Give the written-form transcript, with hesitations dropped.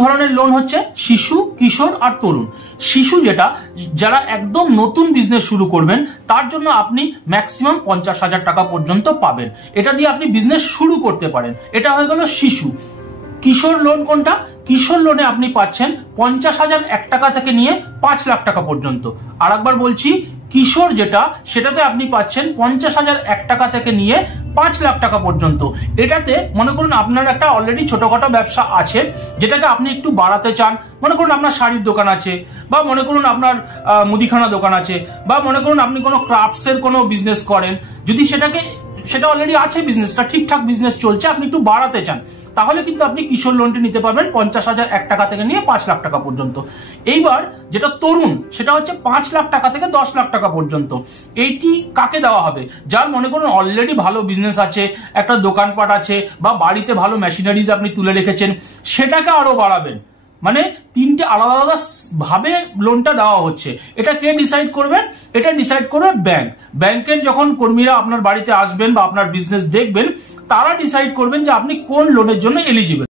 ধরনের লোন হচ্ছে শিশু, কিশোর আর তরুণ। শিশু যেটা, যারা একদম নতুন বিজনেস শুরু করবেন তার জন্য আপনি ম্যাক্সিমাম 50,000 টাকা পর্যন্ত পাবেন। এটা দিয়ে আপনি বিজনেস শুরু করতে পারেন। এটা হয়ে গেল শিশু। কিশোর লোন কোনটা? কিশোর লোনে আপনি পাচ্ছেন 50,001 টাকা থেকে নিয়ে 5 লাখ টাকা পর্যন্ত। আর একবার বলছি, কিশোর যেটা, সেটাতে আপনি পাচ্ছেন 50,001 টাকা থেকে নিয়ে 5 লাখ টাকা পর্যন্ত। এটাতে মনে করুন আপনার একটা অলরেডি ছোটখাটো ব্যবসা আছে, যেটাকে আপনি একটু বাড়াতে চান। মনে করুন আপনার শাড়ির দোকান আছে, বা মনে করুন আপনার মুদিখানা দোকান আছে, বা মনে করুন আপনি কোনো ক্রাফটসের কোনো বিজনেস করেন। যদি সেটা অলরেডি আছে, বিজনেসটা ঠিকঠাক বিজনেস চলছে, আপনি একটু বাড়াতে চান, তাহলে কিন্তু আপনি কিশোর লোনটি নিতে পারবেন 50,001 টাকা থেকে নিয়ে 5 লাখ টাকা পর্যন্ত। এইবার যেটা তরুণ, সেটা হচ্ছে 5 লাখ টাকা থেকে 10 লাখ টাকা পর্যন্ত। এইটি কাকে দেওয়া হবে? যার মনে করুন অলরেডি ভালো বিজনেস আছে, একটা দোকানপাট আছে, বা বাড়িতে ভালো মেশিনারিজ আপনি তুলে রেখেছেন, সেটাকে আরো বাড়াবেন। মানে তিনটে আলাদা আলাদা ভাবে লোনটা দেওয়া হচ্ছে। এটা কে ডিসাইড করবে? এটা ডিসাইড করবে ব্যাংক। ব্যাংকের যখন কর্মীরা আপনার বাড়িতে আসবেন বা আপনার বিজনেস দেখবেন, তারা ডিসাইড করবেন যে আপনি কোন লোনের জন্য এলিজিবল।